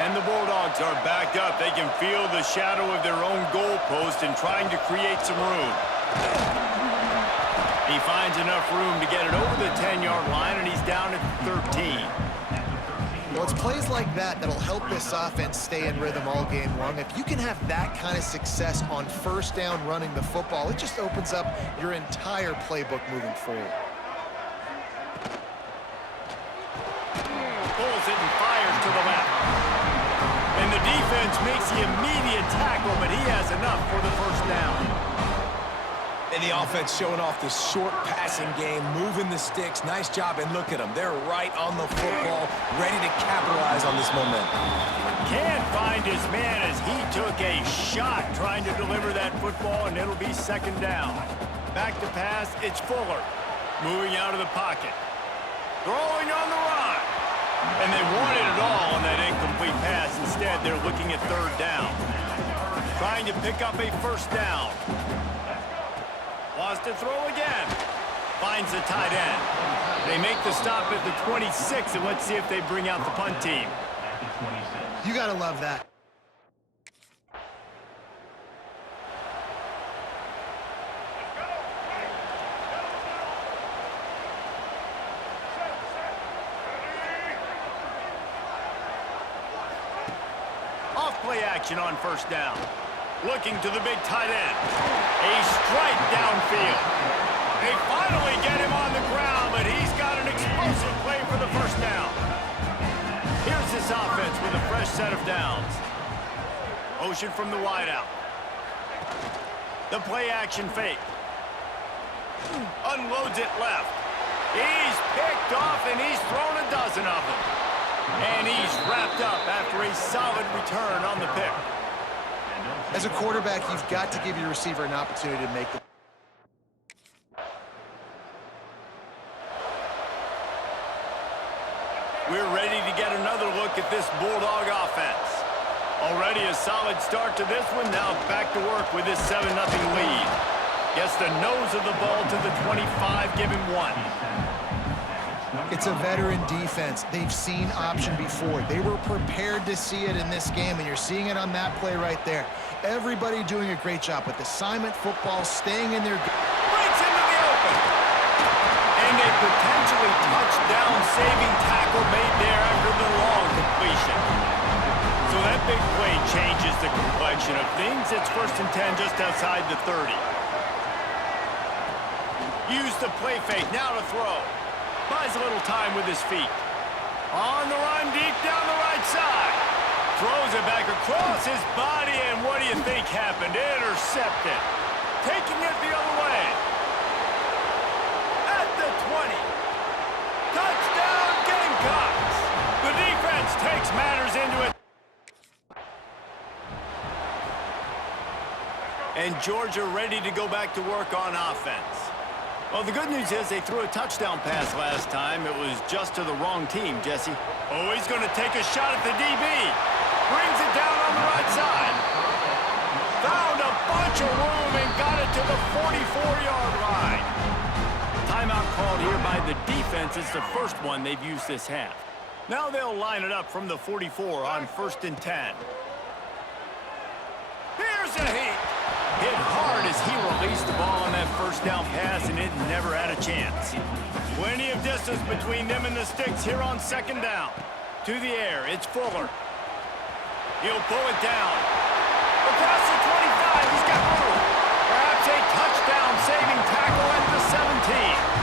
And the Bulldogs are backed up. They can feel the shadow of their own goalpost and trying to create some room. He finds enough room to get it over the 10-yard line, and he's down at 13. Well, it's plays like that that'll help this offense stay in rhythm all game long. If you can have that kind of success on first down running the football, it just opens up your entire playbook moving forward. Pulls it and fires to the left. And the defense makes the immediate tackle, but he has enough for the first down. And the offense showing off this short passing game, moving the sticks. Nice job, and look at them. They're right on the football, ready to capitalize on this momentum. Can't find his man as he took a shot trying to deliver that football, and it'll be second down. Back to pass, it's Fuller. Moving out of the pocket. Throwing on the run. And they wanted it all on that incomplete pass. Instead, they're looking at third down. Trying to pick up a first down. Wants to throw again. Finds the tight end. They make the stop at the 26, and let's see if they bring out the punt team. You gotta love that. Off-play action on first down. Looking to the big tight end. A strike downfield. They finally get him on the ground, but he's got an explosive play for the first down. Here's this offense with a fresh set of downs. Motion from the wideout. The play action fake. Unloads it left. He's picked off, and he's thrown a dozen of them. And he's wrapped up after a solid return on the pick. As a quarterback, you've got to give your receiver an opportunity to make the... We're ready to get another look at this Bulldog offense. Already a solid start to this one. Now back to work with this 7-0 lead. Gets the nose of the ball to the 25, give him one. It's a veteran defense. They've seen option before. They were prepared to see it in this game, and you're seeing it on that play right there. Everybody doing a great job with assignment football, staying in their... Breaks into the open. And a potentially touchdown-saving tackle made there after the long completion. So that big play changes the complexion of things. It's 1st and 10 just outside the 30. Use the play fake, now to throw. Buys a little time with his feet. On the run, deep down the right side. Throws it back across his body, and what do you think happened? Intercepted. Taking it the other way. At the 20. Touchdown, Gamecocks. The defense takes matters into it. And Georgia ready to go back to work on offense. Well, the good news is they threw a touchdown pass last time. It was just to the wrong team, Jesse. Oh, he's going to take a shot at the DB. Brings it down on the right side. Found a bunch of room and got it to the 44-yard line. Timeout called here by the defense. It's the first one they've used this half. Now they'll line it up from the 44 on 1st and 10. Here's a heat. Hit hard as he released the ball on that first down pass, and it never had a chance. Plenty of distance between them and the sticks here on 2nd down. To the air, it's Fuller. He'll pull it down. Across the 25, he's got room. Perhaps a touchdown-saving tackle at the 17.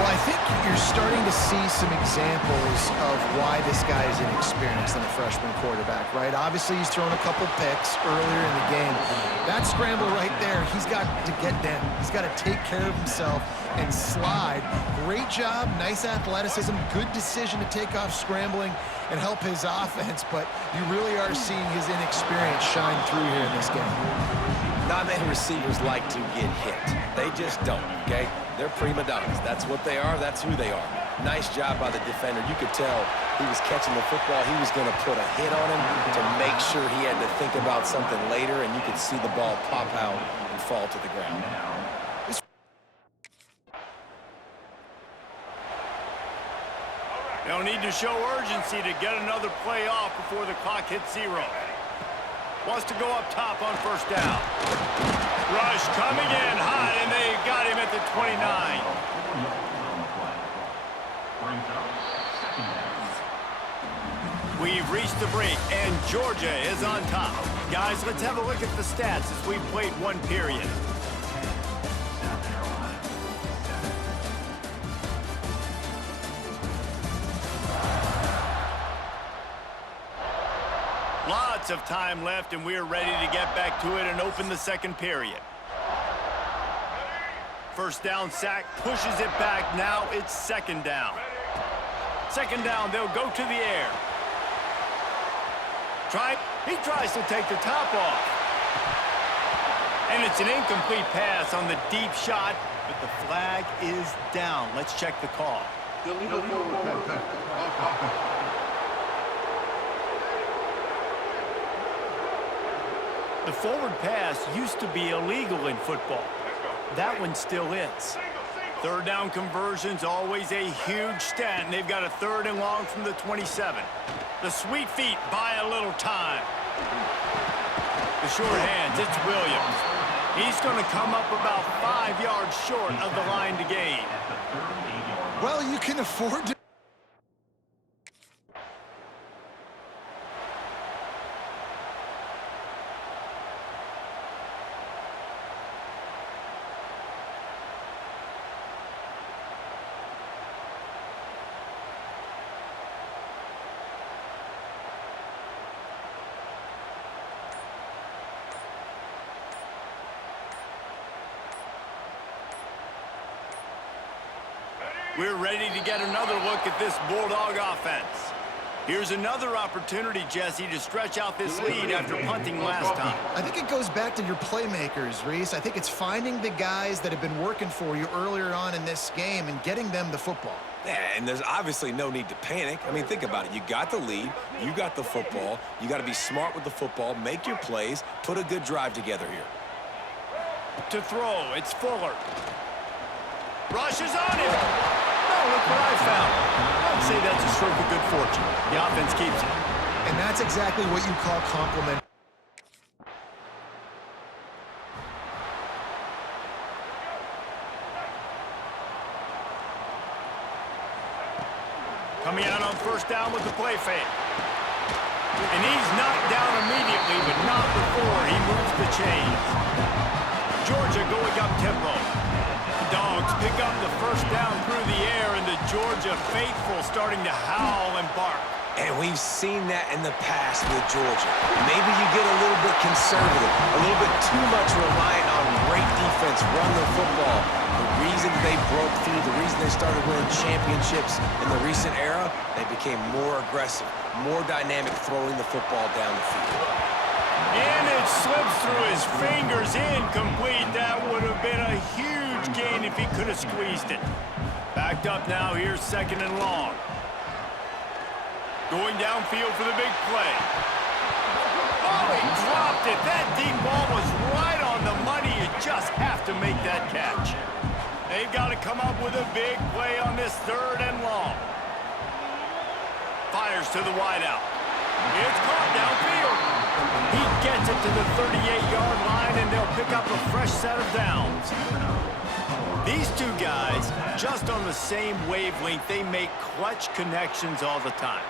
Well, I think you're starting to see some examples of why this guy is inexperienced in a freshman quarterback, right? Obviously, he's thrown a couple picks earlier in the game. That scramble right there, he's got to get down. He's got to take care of himself and slide. Great job, nice athleticism, good decision to take off scrambling and help his offense, but you really are seeing his inexperience shine through here in this game. Not many receivers like to get hit. They just don't, okay? They're prima donnas. That's what they are. That's who they are. Nice job by the defender. You could tell he was catching the football. He was going to put a hit on him to make sure he had to think about something later, and you could see the ball pop out and fall to the ground. They'll need to show urgency to get another play off before the clock hits 0. Wants to go up top on first down. Rush coming in hot, and they got him at the 29. We've reached the break, and Georgia is on top. Guys, let's have a look at the stats as we've played one period. Lots of time left, and we're ready to get back to it and open the second period. First down sack, pushes it back. Now it's second down. Second down, they'll go to the air. He tries to take the top off. And it's an incomplete pass on the deep shot, but the flag is down. Let's check the call. Illegal forward pass. The forward pass used to be illegal in football. That one still is. Third down conversion's always a huge stat, and they've got a 3rd and long from the 27. The sweet feet buy a little time. The short hands, it's Williams. He's going to come up about 5 yards short of the line to gain. Well, you can afford to. We're ready to get another look at this Bulldog offense. Here's another opportunity, Jesse, to stretch out this lead after punting last time. I think it goes back to your playmakers, Reese. I think it's finding the guys that have been working for you earlier on in this game and getting them the football. Yeah, and there's obviously no need to panic. I mean, think about it. You got the lead. You got the football. You got to be smart with the football, make your plays, put a good drive together here. To throw, it's Fuller. Rushes on him. Oh, look what I found. I'd say that's a stroke of good fortune. The offense keeps it. And that's exactly what you call compliment. Coming out on first down with the play fake. And he's knocked down immediately, but not before he moves the chains. Georgia going up tempo. The Dogs pick up the first down through the air, and the Georgia faithful starting to howl and bark. And we've seen that in the past with Georgia. Maybe you get a little bit conservative, a little bit too much reliant on great defense, run the football. The reason they broke through, the reason they started winning championships in the recent era, they became more aggressive, more dynamic throwing the football down the field. And it slips through his fingers, incomplete. That would have been a huge gain if he could have squeezed it. Backed up now, here's second and long. Going downfield for the big play. Oh, he dropped it. That deep ball was right on the money. You just have to make that catch. They've got to come up with a big play on this third and long. Fires to the wideout. It's caught downfield. He gets it to the 38-yard line, and they'll pick up a fresh set of downs. These two guys, just on the same wavelength, they make clutch connections all the time.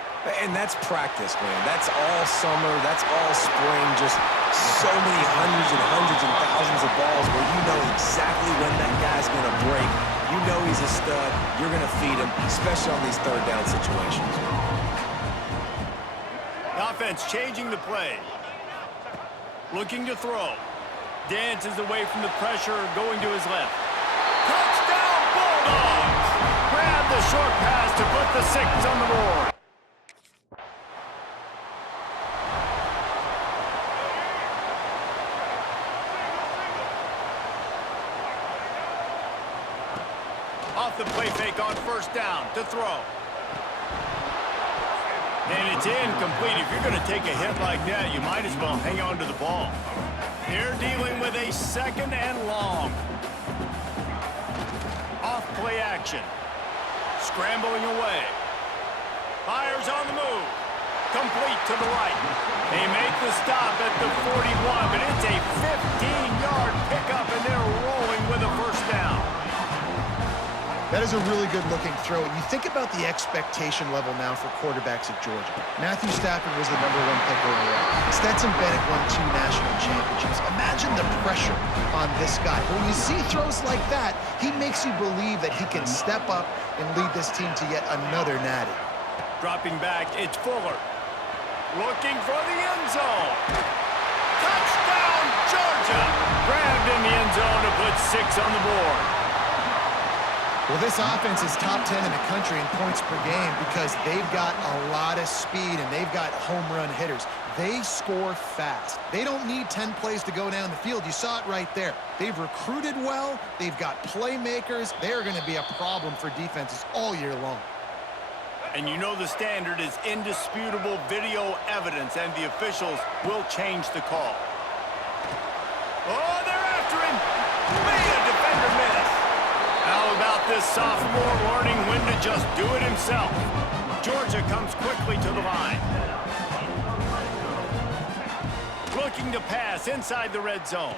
And that's practice, man. That's all summer. That's all spring. Just so many hundreds and thousands of balls where you know exactly when that guy's going to break. You know he's a stud. You're going to feed him, especially on these third down situations. Offense changing the play. Looking to throw. Dances away from the pressure, going to his left. Touchdown, Bulldogs! Grab the short pass to put the 6 on the board. Off the play fake on first down to throw. And it's incomplete. If you're going to take a hit like that, you might as well hang on to the ball. They're dealing with a second and long. Off play action. Scrambling away. Fires on the move. Complete to the right. They make the stop at the 41, but it's a 15-yard pickup, and they're rolling with a first down. That is a really good-looking throw. You think about the expectation level now for quarterbacks at Georgia. Matthew Stafford was the #1 pick overall. Stetson Bennett won 2 national championships. Imagine the pressure on this guy. When you see throws like that, he makes you believe that he can step up and lead this team to yet another natty. Dropping back, it's Fuller. Looking for the end zone. Touchdown, Georgia! Grabbed in the end zone to put 6 on the board. Well, this offense is top 10 in the country in points per game because they've got a lot of speed and they've got home run hitters. They score fast. They don't need 10 plays to go down the field. You saw it right there. They've recruited well. They've got playmakers. They're going to be a problem for defenses all year long. And you know the standard is indisputable video evidence, and the officials will change the call. Oh, they're after him. Made a defender miss. How about this sophomore learning when to just do it himself? Georgia comes quickly to the line. Looking to pass inside the red zone.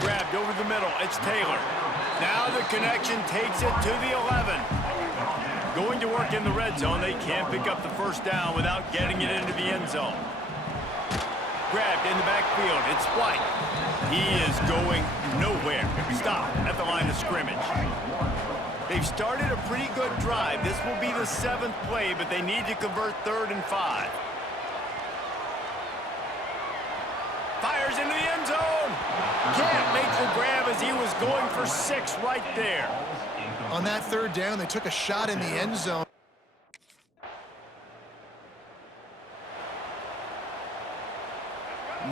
Grabbed over the middle. It's Taylor. Now the connection takes it to the 11. Going to work in the red zone. They can't pick up the first down without getting it into the end zone. Grabbed in the backfield. It's White. He is going nowhere. Stop at the line of scrimmage. They've started a pretty good drive. This will be the 7th play, but they need to convert 3rd and 5. Fires into the end zone. Can't make the grab as he was going for 6 right there. On that 3rd down, they took a shot in the end zone.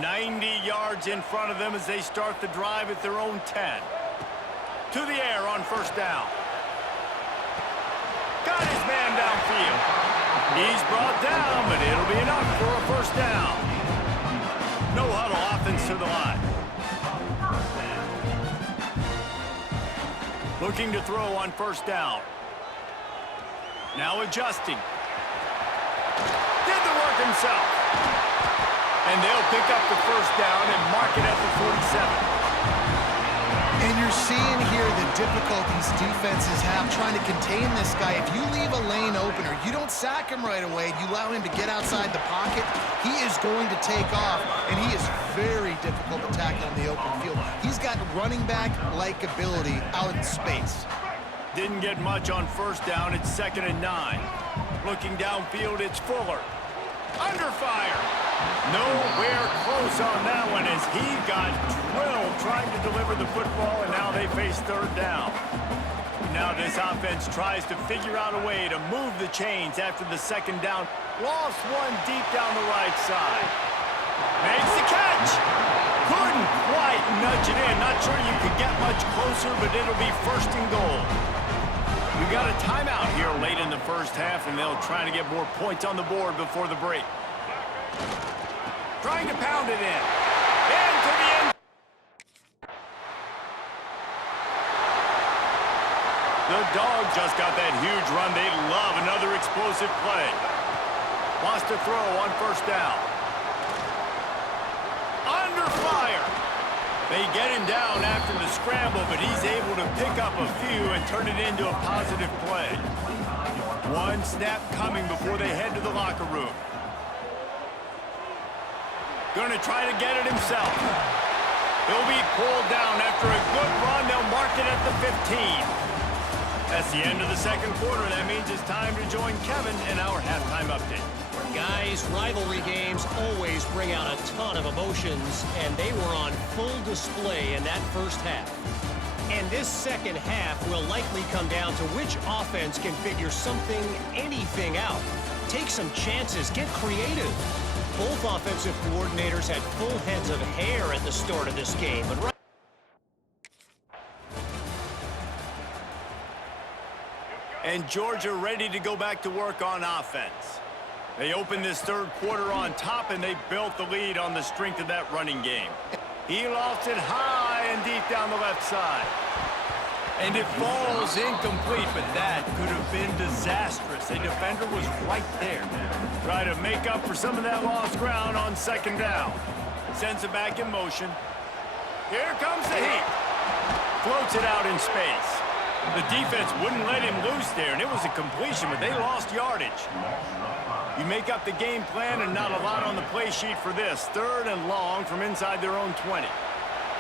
"90 yards in front of them as they start the drive at their own 10. To the air on first down. Got his man downfield. He's brought down, but it'll be enough for a first down. No huddle offense to the line. Looking to throw on first down. Now adjusting. Did the work himself. And they'll pick up the first down and mark it at the 47. And you're seeing here the difficulties defenses have trying to contain this guy. If you leave a lane open or you don't sack him right away, you allow him to get outside the pocket, he is going to take off, and he is very difficult to tackle in the open field. He's got running back-like ability out in space. Didn't get much on first down. It's 2nd and 9. Looking downfield, it's Fuller. Under fire. Nowhere close on that one as he got drilled trying to deliver the football, and now they face 3rd down. Now this offense tries to figure out a way to move the chains after the 2nd down. Lost one deep down the right side. Makes the catch. Couldn't quite nudge it in. Not sure you could get much closer, but it'll be 1st and goal. We got a timeout here late in the first half, and they'll try to get more points on the board before the break. Trying to pound it in. Into the end. The Dogs just got that huge run. They love another explosive play. Lost a throw on first down. Under fire. They get him down after the scramble, but he's able to pick up a few and turn it into a positive play. One snap coming before they head to the locker room. Going to try to get it himself. He'll be pulled down after a good run. They'll mark it at the 15. That's the end of the 2nd quarter. That means it's time to join Kevin in our halftime update. Guys, rivalry games always bring out a ton of emotions, and they were on full display in that first half. And this second half will likely come down to which offense can figure something, anything out. Take some chances, get creative. Both offensive coordinators had full heads of hair at the start of this game, but right. And Georgia ready to go back to work on offense. They opened this 3rd quarter on top, and they built the lead on the strength of that running game. He lofts it high and deep down the left side. And it falls incomplete, but that could have been disastrous. A defender was right there. Try to make up for some of that lost ground on second down. Sends it back in motion. Here comes the heat. Floats it out in space. The defense wouldn't let him loose there, and it was a completion, but they lost yardage. You make up the game plan and not a lot on the play sheet for this. 3rd and long from inside their own 20.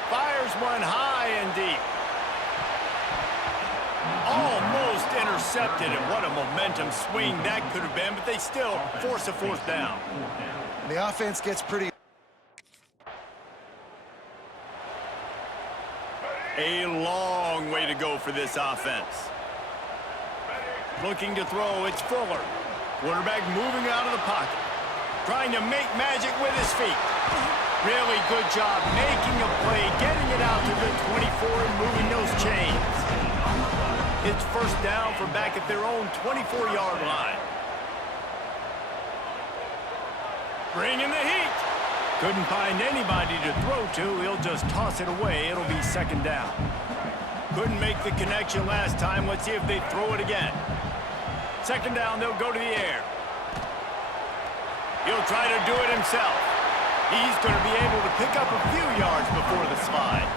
Fires one high and deep. Almost intercepted, and what a momentum swing that could have been, but they still force a 4th down. The offense gets pretty... A long way to go for this offense. Looking to throw, it's Fuller. Quarterback moving out of the pocket. Trying to make magic with his feet. Really good job making a play, getting it out to the 24 and moving those chains. It's 1st down from back at their own 24-yard line. Bringing the heat. Couldn't find anybody to throw to. He'll just toss it away. It'll be 2nd down. Couldn't make the connection last time. Let's see if they throw it again. 2nd down, they'll go to the air. He'll try to do it himself. He's going to be able to pick up a few yards before the slide.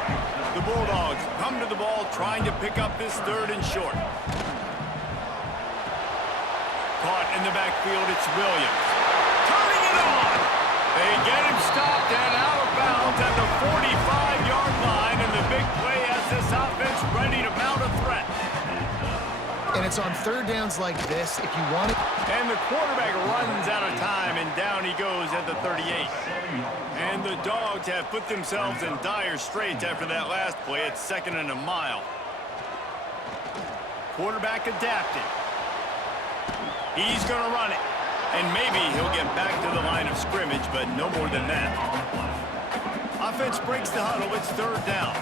The Bulldogs come to the ball trying to pick up this 3rd and short. Caught in the backfield, it's Williams. Turning it on! They get him stopped and out of bounds at the 45-yard line, and the big play has this offense ready to mount a threat. And it's on 3rd downs like this, if you want it... And the quarterback runs out of time, and down he goes at the 38. And the Dogs have put themselves in dire straits after that last play. It's 2nd and a mile. Quarterback adapted. He's going to run it. And maybe he'll get back to the line of scrimmage, but no more than that. Offense breaks the huddle. It's 3rd down.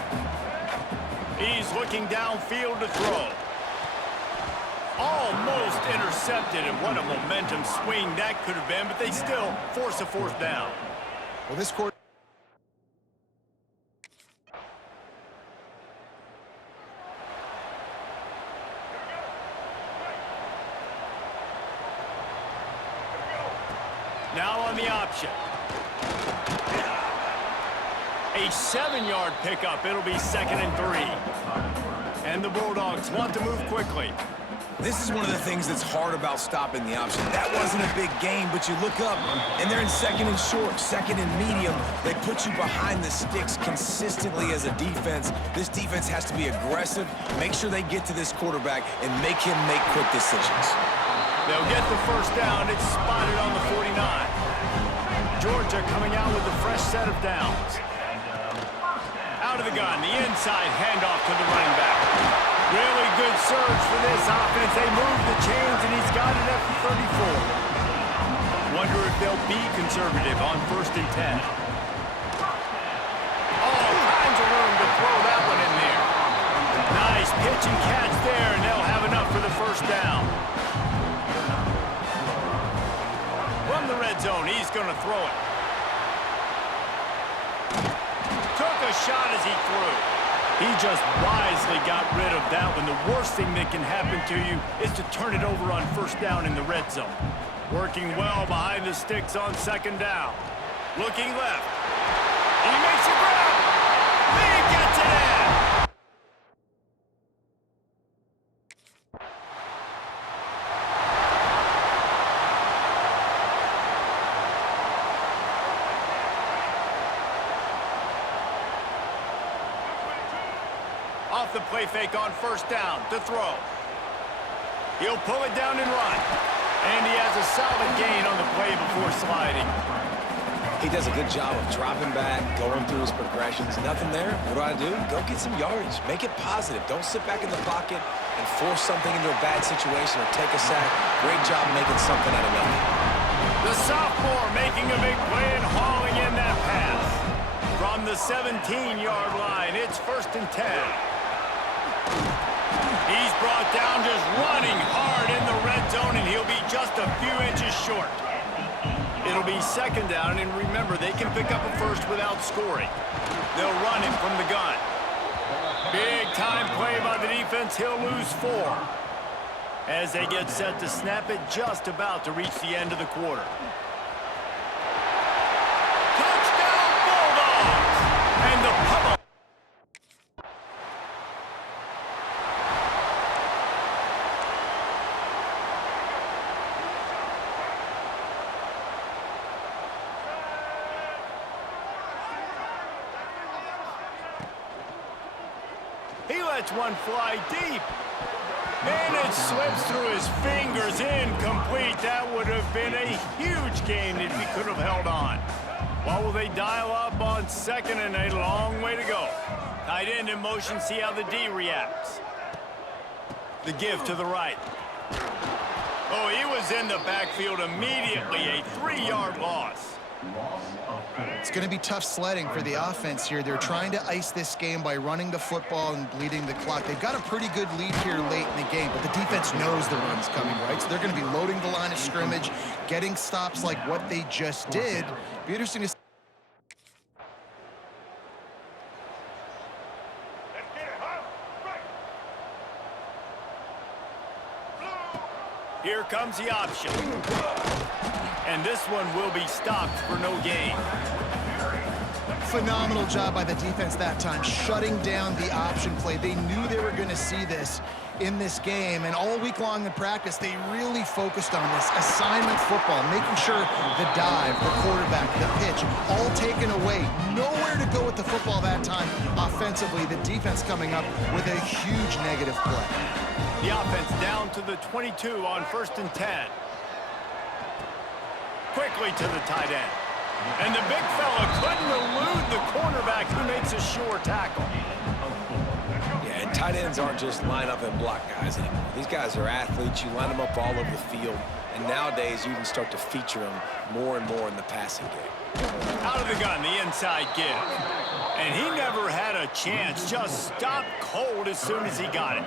He's looking downfield to throw. Almost intercepted, and what a momentum swing that could have been, but they still force a 4th down. Well, this quarter... Now on the option. A 7-yard pickup. It'll be 2nd and 3. And the Bulldogs want to move quickly. This is one of the things that's hard about stopping the option. That wasn't a big gain, but you look up, and they're in 2nd and short, 2nd and medium. They put you behind the sticks consistently as a defense. This defense has to be aggressive, make sure they get to this quarterback, and make him make quick decisions. They'll get the 1st down. It's spotted on the 49. Georgia coming out with a fresh set of downs. Out of the gun, the inside handoff to the running back. Really good surge for this offense. They move the chains, and he's got it at the 34. Wonder if they'll be conservative on 1st and 10. All kinds of room to throw that one in there. Nice pitch and catch there, and they'll have enough for the 1st down. From the red zone, he's going to throw it. Took a shot as he threw. He just wisely got rid of that one. The worst thing that can happen to you is to turn it over on 1st down in the red zone. Working well behind the sticks on 2nd down. Looking left. He makes a grab. He gets it in. Off the play fake on 1st down to throw. He'll pull it down and run. And he has a solid gain on the play before sliding. He does a good job of dropping back, going through his progressions. Nothing there. What do? Go get some yardage. Make it positive. Don't sit back in the pocket and force something into a bad situation or take a sack. Great job making something out of nothing. The sophomore making a big play and hauling in that pass. From the 17-yard line, it's 1st and 10. He's brought down just running hard in the red zone, and he'll be just a few inches short. It'll be 2nd down, and remember, they can pick up a 1st without scoring. They'll run him from the gun. Big time play by the defense. He'll lose 4. As they get set to snap it, just about to reach the end of the quarter. Touchdown Bulldogs! And the pummel. He lets one fly deep. And it slips through his fingers, incomplete. That would have been a huge gain if he could have held on. What will they dial up on 2nd and a long way to go? Tight end in motion, see how the D reacts. The give to the right. Oh, he was in the backfield immediately, a 3-yard loss. It's going to be tough sledding for the offense here. They're trying to ice this game by running the football and bleeding the clock. They've got a pretty good lead here late in the game, but the defense knows the run's coming, right? So they're going to be loading the line of scrimmage, getting stops like what they just did. Be interesting to see. Here comes the option. And this one will be stopped for no gain. Phenomenal job by the defense that time, shutting down the option play. They knew they were going to see this in this game, and all week long in practice, they really focused on this assignment football, making sure the dive, the quarterback, the pitch, all taken away. Nowhere to go with the football that time offensively. The defense coming up with a huge negative play. The offense down to the 22 on 1st and 10. Quickly to the tight end. And the big fella couldn't elude the cornerback who makes a sure tackle. Yeah, and tight ends aren't just line up and block guys anymore. These guys are athletes. You line them up all over the field. And nowadays, you can start to feature them more and more in the passing game. Out of the gun, the inside give. And he never had a chance. Just stopped cold as soon as he got it.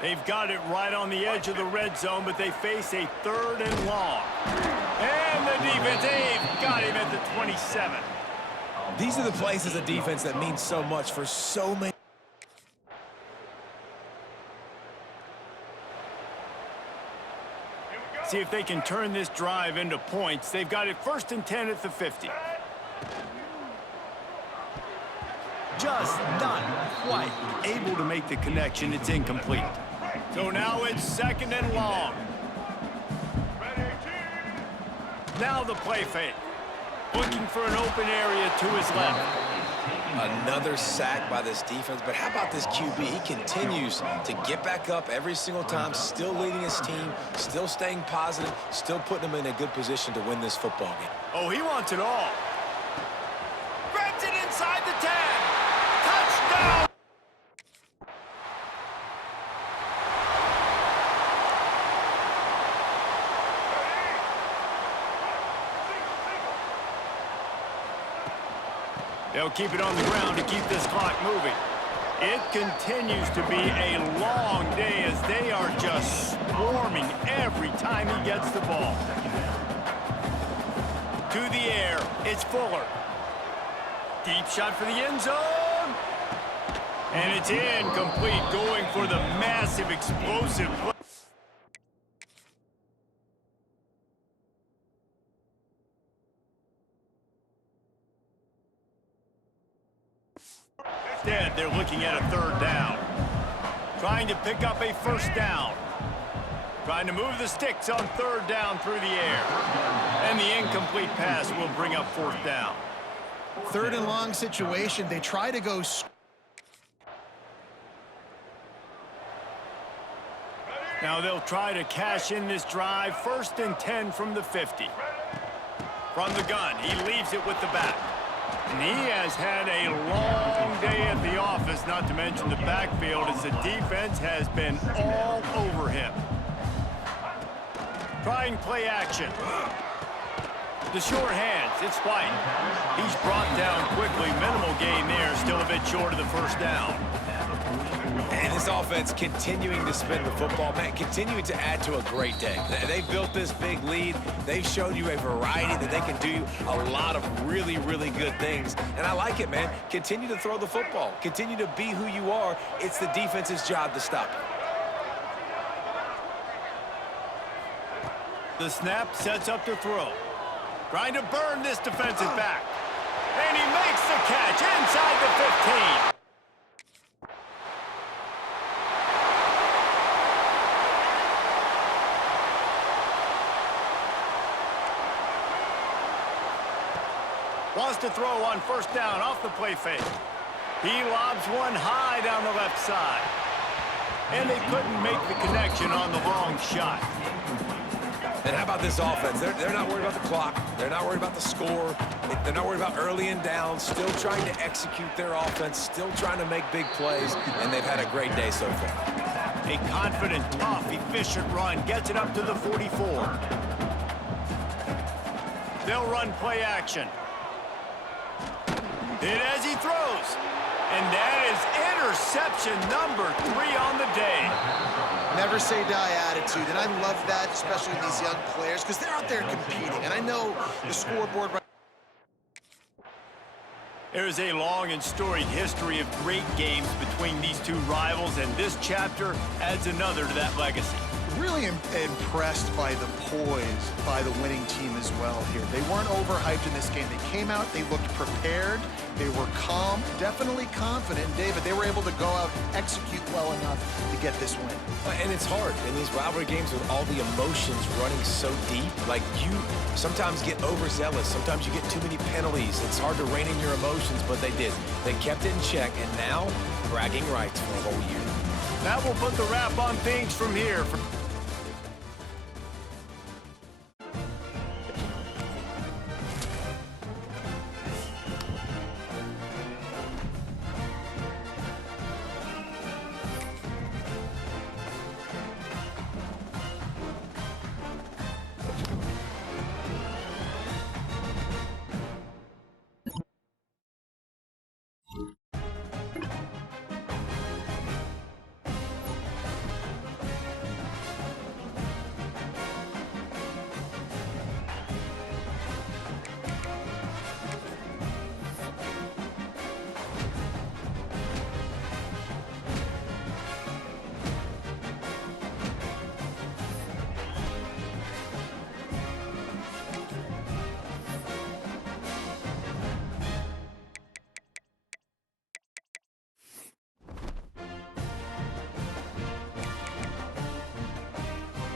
They've got it right on the edge of the red zone, but they face a 3rd and long. And the defense, they've got him at the 27. These are the plays as a defense that mean so much for so many. See if they can turn this drive into points. They've got it 1st and 10 at the 50. Just not quite able to make the connection. It's incomplete. So now it's 2nd and long. Now the play fake. Looking for an open area to his left. Another sack by this defense, but how about this QB? He continues to get back up every single time, still leading his team, still staying positive, still putting them in a good position to win this football game. Oh, he wants it all. Grabs it inside the 10. Touchdown! They'll keep it on the ground to keep this clock moving. It continues to be a long day as they are just swarming every time he gets the ball. To the air, it's Fuller. Deep shot for the end zone. And it's incomplete, going for the massive, explosive play. Instead, they're looking at a 3rd down. Trying to pick up a 1st down. Trying to move the sticks on 3rd down through the air. And the incomplete pass will bring up 4th down. 3rd and long situation. They try to go. Now they'll try to cash in this drive. 1st and 10 from the 50. From the gun, he leaves it with the back. And he has had a long day at the office, not to mention the backfield, as the defense has been all over him. Trying play action. The short hands, it's White. He's brought down quickly. Minimal gain there, still a bit short of the 1st down. And this offense continuing to spin the football, man, continuing to add to a great day. They've built this big lead. They've shown you a variety that they can do a lot of really, really good things. And I like it, man. Continue to throw the football. Continue to be who you are. It's the defense's job to stop you. The snap sets up to throw. Trying to burn this defensive back. And he makes the catch inside the 15. Wants to throw on first down off the play fake. He lobs one high down the left side. And they couldn't make the connection on the long shot. And how about this offense? They're not worried about the clock. They're not worried about the score. They're not worried about early and down. Still trying to execute their offense. Still trying to make big plays. And they've had a great day so far. A confident, tough, efficient run gets it up to the 44. They'll run play action. Hit as he throws. And that is interception number 3 on the day. Never say die attitude, and I love that, especially in these young players, because they're out there competing. And I know the scoreboard. There's a long and storied history of great games between these two rivals, and this chapter adds another to that legacy. Really impressed by the poise by the winning team as well here. They weren't overhyped in this game. They came out, they looked prepared, they were calm, definitely confident. And David, they were able to go out and execute well enough to get this win. And it's hard in these rivalry games with all the emotions running so deep. Like, you sometimes get overzealous. Sometimes you get too many penalties. It's hard to rein in your emotions, but they did. They kept it in check, and now bragging rights for a whole year. That will put the wrap on things from here.